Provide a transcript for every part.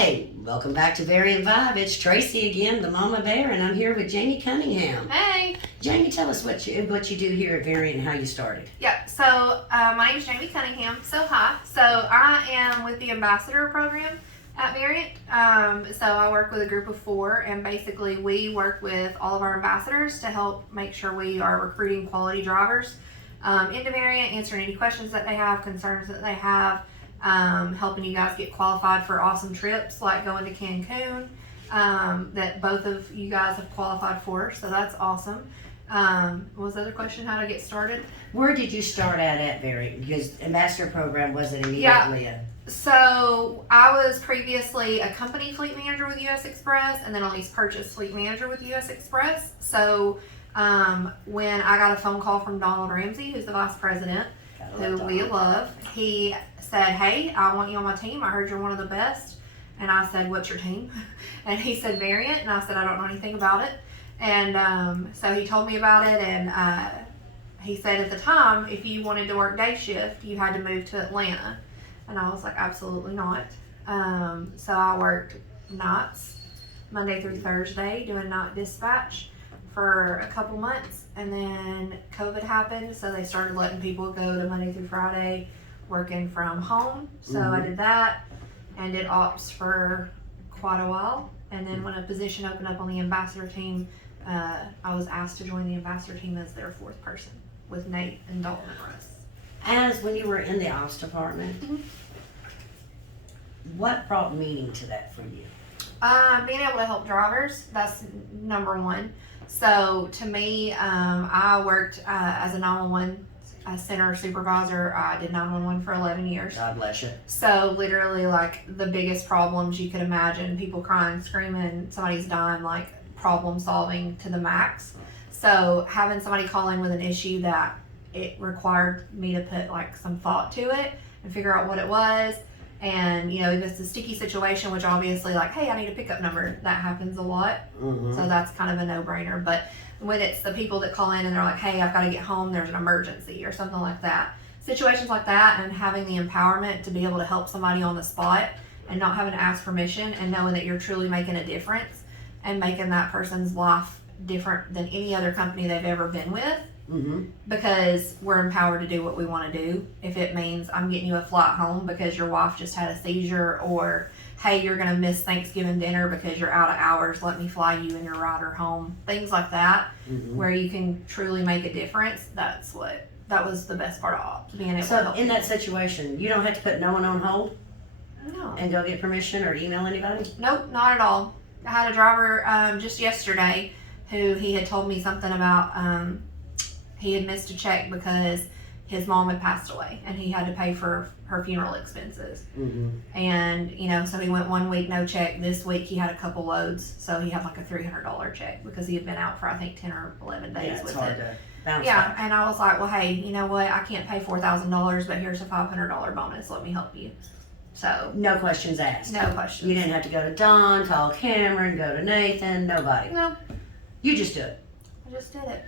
Hi, welcome back to Variant Vibe. It's Tracy again, the Mama Bear, and I'm here with Jaime Cunningham. Hey. Jamie, tell us what you do here at Variant and how you started. Yep. So my name is Jaime Cunningham. So hi. So I am with the ambassador program at Variant. So I work with a group of 4, and basically we work with all of our ambassadors to help make sure we are recruiting quality drivers into Variant, answering any questions that they have, concerns that they have. Helping you guys get qualified for awesome trips like going to Cancun that both of you guys have qualified for, so that's awesome. What was the other question? How to get started? Where did you start at Variant? Because ambassador program wasn't immediately So I was previously a company fleet manager with US Express and then a lease purchase fleet manager with US Express. So when I got a phone call from Donald Ramsey, who's the vice president, who we love, he said, "Hey, I want you on my team. I heard you're one of the best." And I said, "What's your team?" And he said, "Variant." And I said, "I don't know anything about it." And so he told me about it, and he said at the time, if you wanted to work day shift, you had to move to Atlanta. And I was like, absolutely not. So I worked nights, Monday through Thursday, doing night dispatch for a couple months, and then COVID happened, so they started letting people go to Monday through Friday working from home. So I did that and did ops for quite a while, and then when a position opened up on the ambassador team, I was asked to join the ambassador team as their 4th person with Nate and Dalton and Russ. As when you were in the ops department, what brought meaning to that for you? Being able to help drivers, that's number one. So to me, I worked as a 911 center supervisor. I did 911 for 11 years. God bless you. So literally, like, the biggest problems you could imagine, people crying, screaming, somebody's dying, like problem solving to the max. So having somebody call in with an issue that it required me to put like some thought to it and figure out what it was. And, you know, if it's a sticky situation, which obviously, like, hey, I need a pickup number, that happens a lot. So that's kind of a no-brainer. But when it's the people that call in and they're like, hey, I've got to get home, there's an emergency or something like that. Situations like that, and having the empowerment to be able to help somebody on the spot and not having to ask permission, and knowing that you're truly making a difference and making that person's life different than any other company they've ever been with. Because we're empowered to do what we want to do. If it means I'm getting you a flight home because your wife just had a seizure, or hey, you're going to miss Thanksgiving dinner because you're out of hours, let me fly you and your rider home. Things like that, where you can truly make a difference. That was the best part of ops, being able to help. So in that situation, you don't have to put no one on hold? No. And go get permission or email anybody? Nope, not at all. I had a driver just yesterday who he had told me something about he had missed a check because his mom had passed away and he had to pay for her funeral expenses. And, you know, so he went 1 week, no check. This week he had a couple loads, so he had like a $300 check because he had been out for, I think, 10 or 11 days with it. To bounce back. And I was like, well, hey, you know what? I can't pay $4,000, but here's a $500 bonus. Let me help you. So no questions asked. No questions. You didn't have to go to Don, call Cameron, go to Nathan, nobody. No. You just do it. I just did it.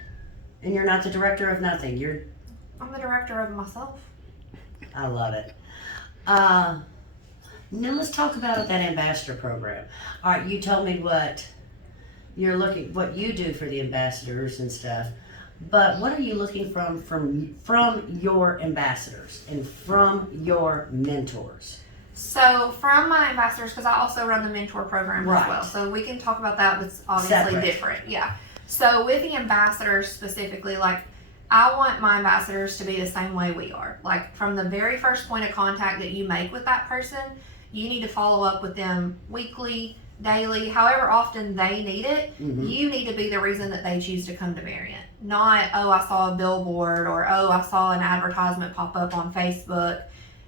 And you're not the director of nothing. I'm the director of myself. I love it. Now let's talk about that ambassador program. All right, you told me what you do for the ambassadors and stuff, but what are you looking from your ambassadors and from your mentors? So from my ambassadors, because I also run the mentor program as well, so we can talk about that, but it's obviously different. Yeah. So with the ambassadors specifically, like, I want my ambassadors to be the same way we are. Like, from the very first point of contact that you make with that person, you need to follow up with them weekly, daily, however often they need it. You need to be the reason that they choose to come to Variant. Not, oh, I saw a billboard, or oh, I saw an advertisement pop up on Facebook.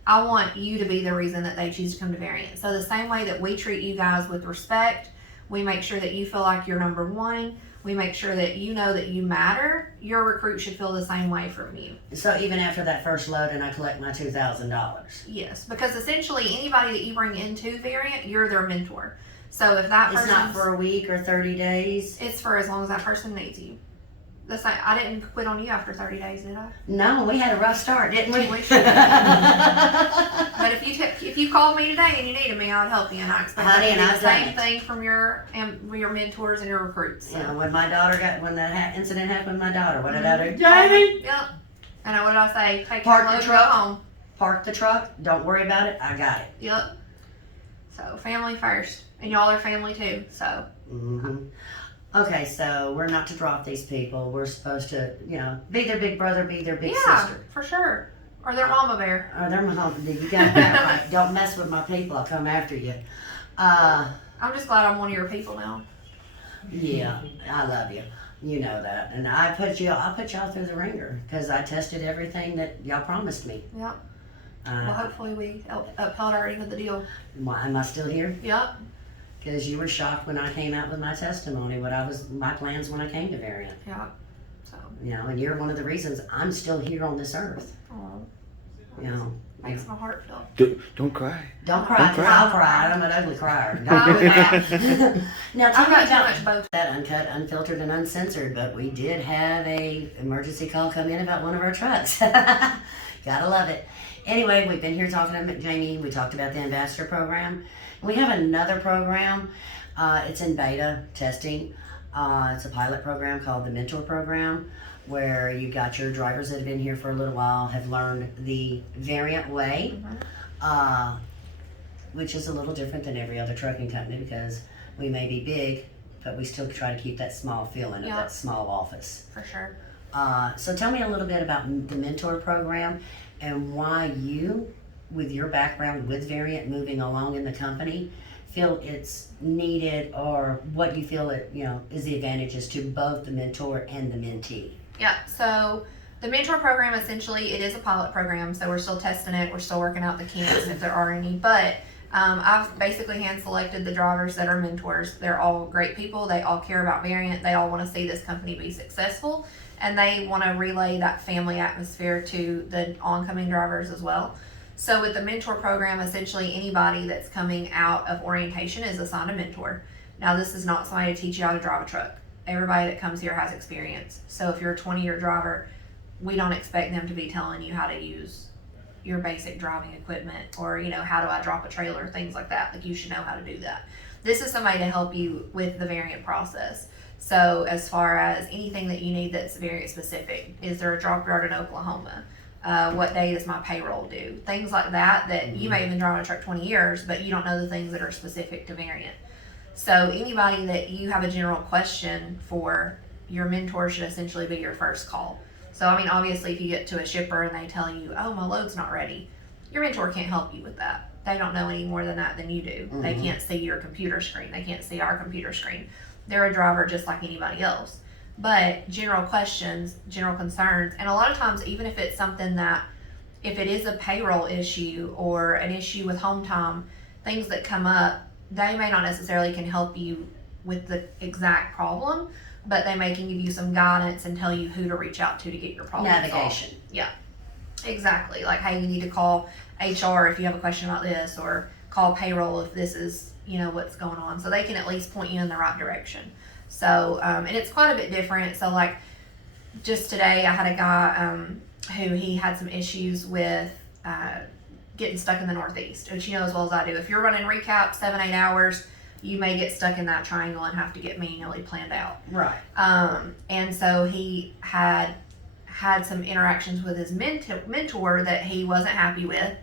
I want you to be the reason that they choose to come to Variant. So the same way that we treat you guys with respect, we make sure that you feel like you're number one. We make sure that you know that you matter. Your recruit should feel the same way from you. So even after that first load and I collect my $2,000? Yes, because essentially anybody that you bring into Variant, you're their mentor. So if that person... It's not for a week or 30 days? It's for as long as that person needs you. the same. I didn't quit on you after 30 days, did I? No, we had a rough start, didn't we? We should. But if you called me today and you needed me, I would help you, and I expect Honey, that to and be I've the done same it. thing from your mentors and your recruits. So. You know, when my daughter when that incident happened with my daughter, what did I do? Jamie! Yep. And what did I say? Take Park your the load and go truck. home. Park the truck. Don't worry about it. I got it. Yep. So family first, and y'all are family too. So. Mm-hmm. Okay, so we're not to drop these people. We're supposed to, you know, be their big brother, be their big sister. For sure. Or their mama bear. Or they're my home. You got that right. Don't mess with my people. I'll come after you. I'm just glad I'm one of your people now. Yeah, I love you. You know that, and I put y'all through the ringer because I tested everything that y'all promised me. Yep. Well, hopefully we upheld our end of the deal. Am I still here? Yep. Because you were shocked when I came out with my testimony, my plans when I came to Variant. Yep. So. You know, and you're one of the reasons I'm still here on this earth. Oh. You know. Makes my heart feel. Don't cry. Don't cry, because I'll cry. I'm an ugly crier. Don't I'll do that. cry. Now tell I've me got too about much both. that uncut, unfiltered, and uncensored, but we did have a emergency call come in about one of our trucks. Gotta love it. Anyway, we've been here talking to Jamie. We talked about the ambassador program. We have another program. It's in beta testing. It's a pilot program called the Mentor Program, where you got your drivers that have been here for a little while, have learned the Variant way, which is a little different than every other trucking company because we may be big, but we still try to keep that small feeling of that small office. For sure. So tell me a little bit about the Mentor Program and why you, with your background with Variant moving along in the company, feel it's needed, or what you feel it, you know, is the advantages to both the mentor and the mentee. Yeah, so the mentor program, essentially, it is a pilot program, so we're still testing it. We're still working out the kinks if there are any. But I've basically hand-selected the drivers that are mentors. They're all great people. They all care about Variant. They all want to see this company be successful, and they want to relay that family atmosphere to the oncoming drivers as well. So with the mentor program, essentially anybody that's coming out of orientation is assigned a mentor. Now, this is not somebody to teach you how to drive a truck. Everybody that comes here has experience. So if you're a 20-year driver, we don't expect them to be telling you how to use your basic driving equipment, or, you know, how do I drop a trailer, things like that. Like, you should know how to do that. This is somebody to help you with the Variant process. So as far as anything that you need that's Variant specific, is there a drop yard in Oklahoma? What day does my payroll due? Things like that you may have been driving a truck 20 years, but you don't know the things that are specific to Variant. So anybody that you have a general question for, your mentor should essentially be your first call. So, I mean, obviously, if you get to a shipper and they tell you, oh, my load's not ready, your mentor can't help you with that. They don't know any more than that than you do. They can't see your computer screen. They can't see our computer screen. They're a driver just like anybody else. But general questions, general concerns, and a lot of times, even if it's something that, if it is a payroll issue or an issue with home time, things that come up, they may not necessarily can help you with the exact problem, but they may can give you some guidance and tell you who to reach out to get your problem Navigation. solved. Yeah, exactly. Like, hey, you need to call HR if you have a question about this, or call payroll if this is, you know, what's going on. So they can at least point you in the right direction. So, and it's quite a bit different. So, like, just today I had a guy who he had some issues with getting stuck in the Northeast, which you know as well as I do. If you're running recap 7-8 hours, you may get stuck in that triangle and have to get manually planned out. Right. And so he had some interactions with his mentor that he wasn't happy with,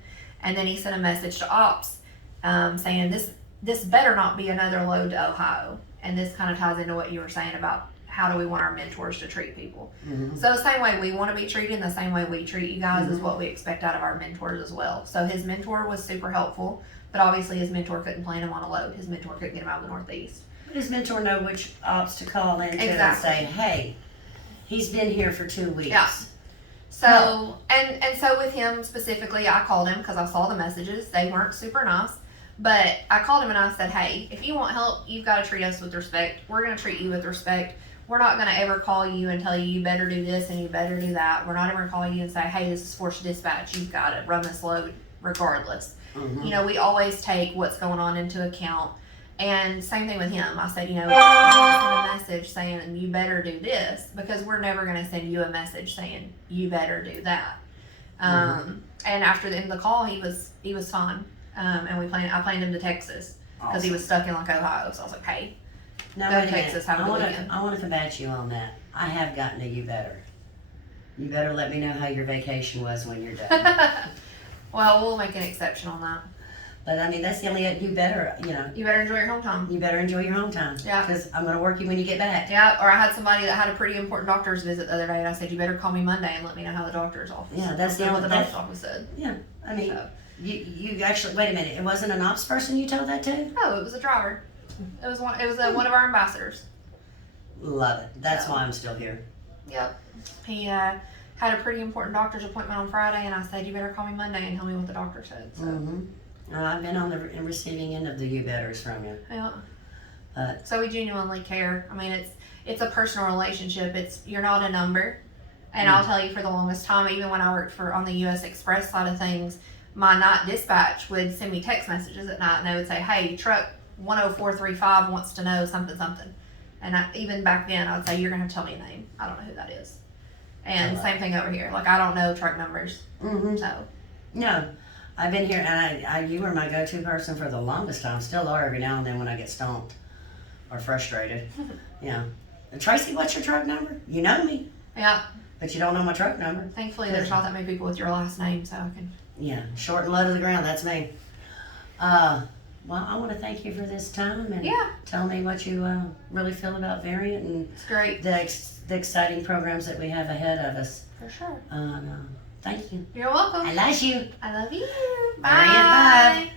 and then he sent a message to ops saying this better not be another load to Ohio. And this kind of ties into what you were saying about how do we want our mentors to treat people. So the same way we want to be treated, the same way we treat you guys is what we expect out of our mentors as well. So his mentor was super helpful, but obviously his mentor couldn't plan him on a load. His mentor couldn't get him out of the Northeast. But his mentor know which ops to call into and Exactly. say, hey, he's been here for 2 weeks. Yeah. So, and so with him specifically, I called him because I saw the messages. They weren't super nice. But I called him and I said, hey, if you want help, you've got to treat us with respect. We're going to treat you with respect. We're not going to ever call you and tell you you better do this and you better do that. We're not ever going to call you and say, hey, this is forced dispatch. You've got to run this load regardless. You know, we always take what's going on into account. And same thing with him. I said, you know, send a message saying you better do this, because we're never going to send you a message saying you better do that. And after the end of the call, he was fine. And I planned him to Texas because he was stuck in like Ohio. So I was like, hey, Now, go wait to a minute. Texas, have a good weekend. I want to combat you on that. I have gotten to you better. You better let me know how your vacation was when you're done. Well, we'll make an exception on that. But I mean, that's the only, you better, you know, You better enjoy your home time. you better enjoy your home time. Yeah. Because I'm going to work you when you get back. Yeah, or I had somebody that had a pretty important doctor's visit the other day, and I said, you better call me Monday and let me know how the doctor's office. Yeah, that's the what only, the doctor's office said. yeah, I mean, So. you actually, wait a minute, it wasn't an ops person you told that to? No, it was a driver. It was one of our ambassadors. Love it. That's So. why I'm still here. Yep. He had a pretty important doctor's appointment on Friday, and I said, you better call me Monday and tell me what the doctor said. So. Mm-hmm. I've been on the receiving end of the you betters from you. Yeah. So we genuinely care. I mean, it's a personal relationship. You're not a number. And I'll tell you, for the longest time, even when I worked on the U.S. Express side of things, my night dispatch would send me text messages at night, and they would say, hey, truck 10435 wants to know something, something. And even back then, I would say, you're going to have to tell me a name. I don't know who that is. And same thing over here. Like, I don't know truck numbers. Mm-hmm. So. No. I've been here, and you were my go-to person for the longest time. Still are every now and then when I get stomped or frustrated. Yeah. Tracy, what's your truck number? You know me. Yeah. But you don't know my truck number. Thankfully, there's not that many people with your last name, so I can. Yeah, short and low to the ground. That's me. Well, I want to thank you for this time and tell me what you really feel about Variant and It's great. the exciting programs that we have ahead of us. For sure. Thank you. You're welcome. I love you. I love you. Variant, bye. Bye.